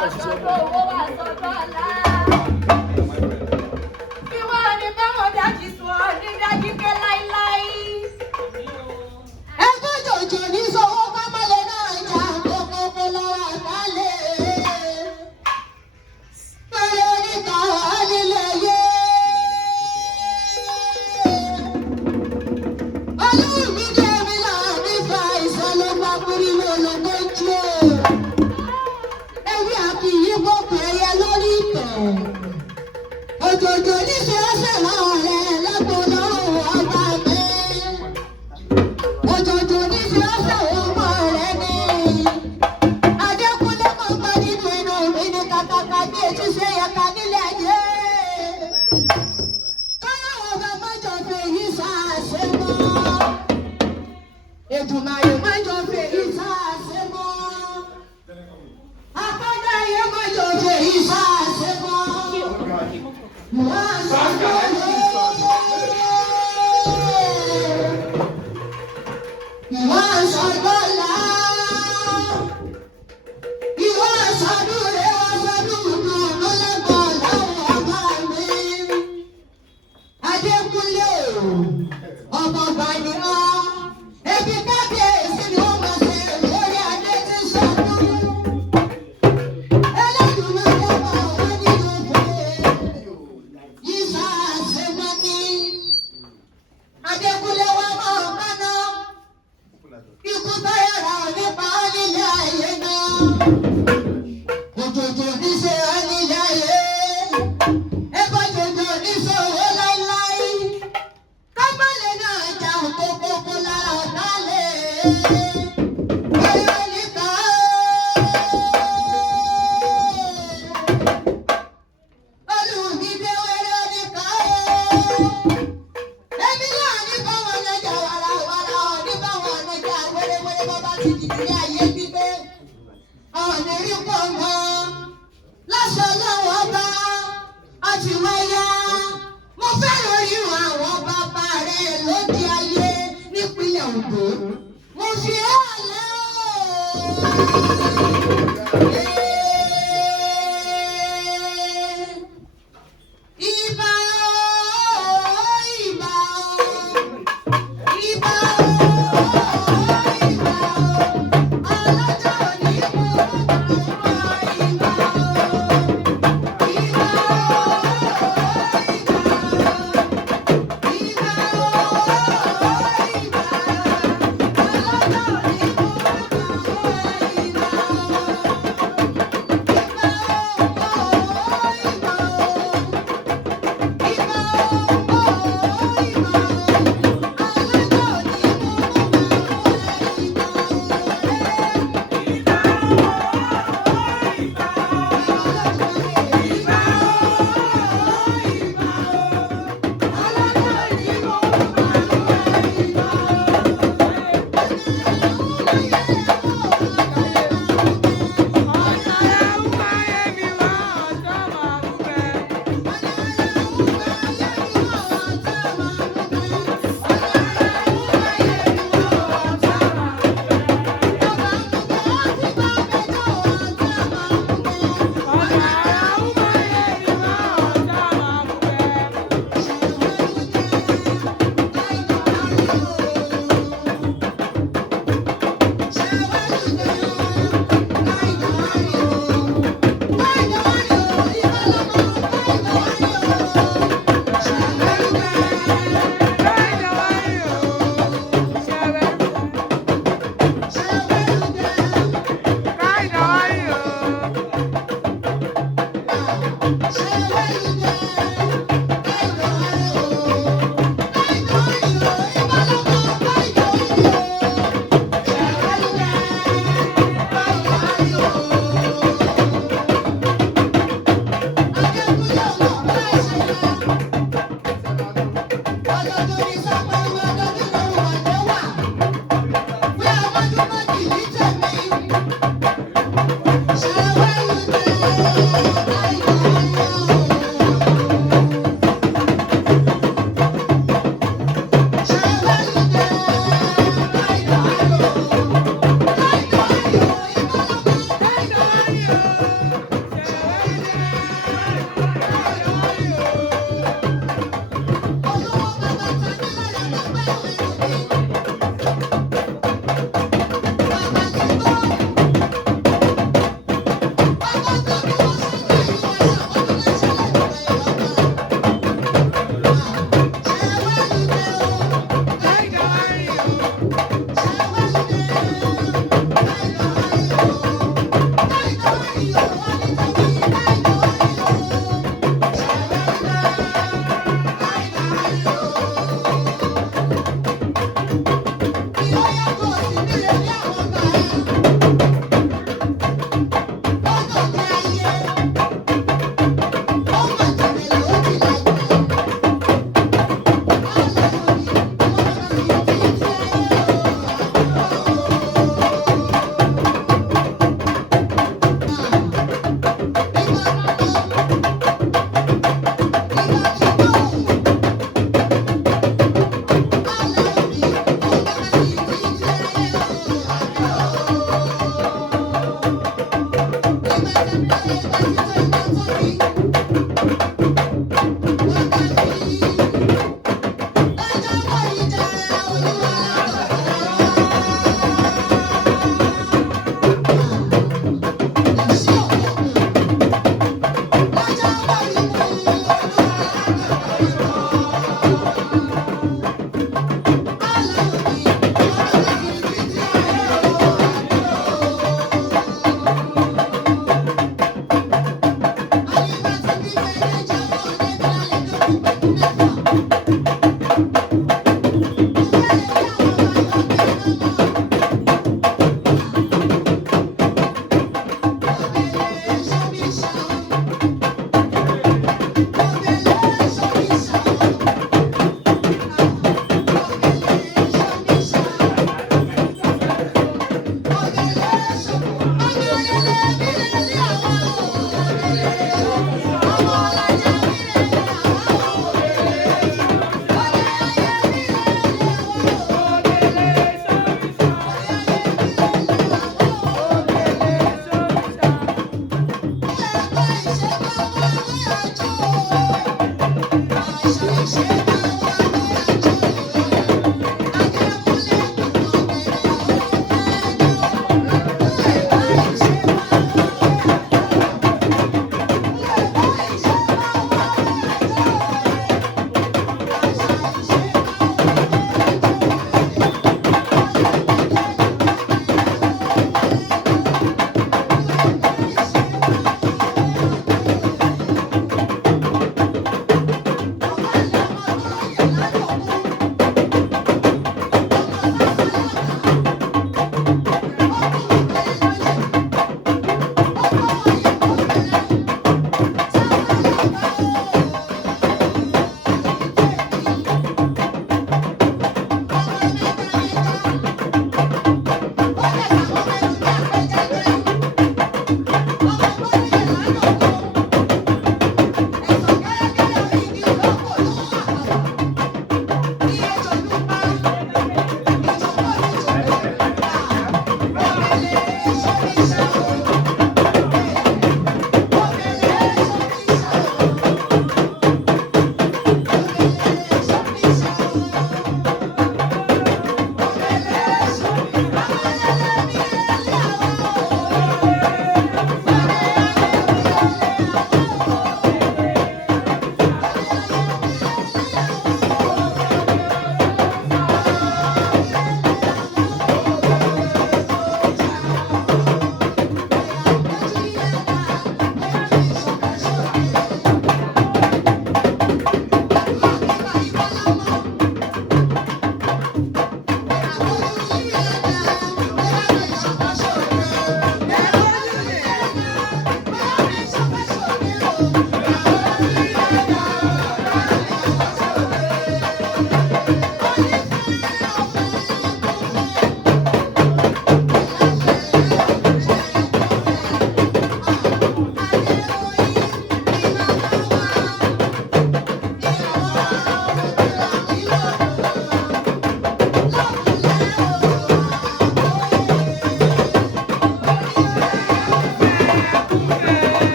wà sọ́dọ̀ owó wà sọ́dọ̀ ọ̀la. Bí wọ́n ní báwọn dájú sùn ọ́ ní dájú ké láíláí. Ẹgbẹ́ jòjò ní sọ́wọ́ kámọ́lẹ̀ náà jà kókó lọ́wọ́ àkálẹ̀. Pẹ̀lú oníkà nílé yé. Olúmi jẹ́ mi náà nípa ìsọ̀lẹ̀ pàkúrí lọ́lọ́gbọ́ jù. Ẹ̀rí àkìyí gbogbo ẹyẹ lórí ìtẹ̀. Òjòjò ní ṣe ọ́sẹ̀ láwọn rẹ̀ lẹ́kọ̀ọ́ lọ́rùn ọba mi. Òjòjò ní ṣe ọ́sẹ̀ ọmọ rẹ̀ ni. Adékúnlé mọ̀ gbọ́ nínú inú mi ní kàkàkà bí etí ṣe yẹ ká nílẹ̀ ayé. Káyọ̀ ọba mọ́jọ fèyí sáàṣẹ mọ́. Èdùmàrè mọ́jọ fèyí sáàṣẹ mọ́. Akọ́dá ayé mọ́jọ fèyí sáàṣẹ mọ́. Wọ́n sọ lóore. Wọ́n sọ lọ́la. Ìwọ́n sọ lóore, wọ́n sọ dúdú lọ́lẹ́gbọ̀n láwọn ọba mi. Adékúnlé ọmọ bani ọ́. Ebi kábíyèsí ni wọ́n máa ṣe lórí adé ní sọ́dún. Ẹlẹ́dùnmọ́ lọ́wọ́ wọn nínú ìfẹ́. Yíṣà ṣe mọ́ ní. Adékúnlé wọn mọ̀ ọ́nà. Ikú tó yára nípa nílé ayé náà. Òjòjò ní ṣe ọ́ nílé ayé. Ẹ̀kọ́ jòjò ní ṣe owó láíláí. Kábàlẹ̀ náà jà kókó lára ọ̀dálẹ̀. Ẹyọ níkà olùdíje wẹ́rẹ́ níkà èmi náà ní báwọn ọlọ́jà wàràwàrà ní báwọn ọlọ́jà wẹ́rẹ́wẹ́rẹ́ bọ́bá ti di ilé ayé gbígbé. Ọ̀nà rí pọ̀ mọ́ láṣọ lọ́wọ́ bá ọtí wáyà. Mo fẹ́ràn ríran àwọn bàbá rẹ̀ lóde ayé nípínlẹ̀ Oǹdó. Mo fi hàlẹ́ ìbà ìbà ìbà ìbà ọlọ́jọ́ òní mú ìbà ìbà ìbà ìbà.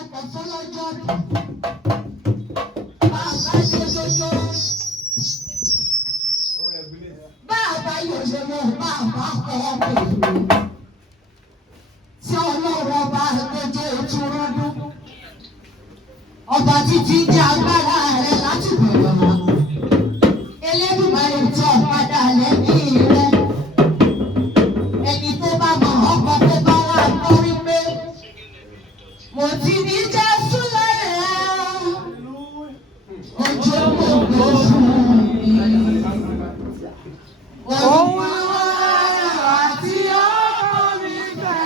darapọ̀ fọlọ́jọ́ bàbá ṣoṣoṣo bàbá yòṣèlú bàbá kọ́ pé tí ọlọ́run ọba gbẹjẹ ìtúrọ́dún ọba títí jẹ́ agbára rẹ̀ láti bẹ̀rẹ̀ wọn Elédùmarè tó padà lẹ́yìn rẹ̀ ẹni tó bá mọ̀ ọkọ̀ tó bá wà lórí pé mo ti ní Jésù lẹ́yìn ojú gbogbo fún mi òun àti ọkọ mi fẹ́.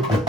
Thank you.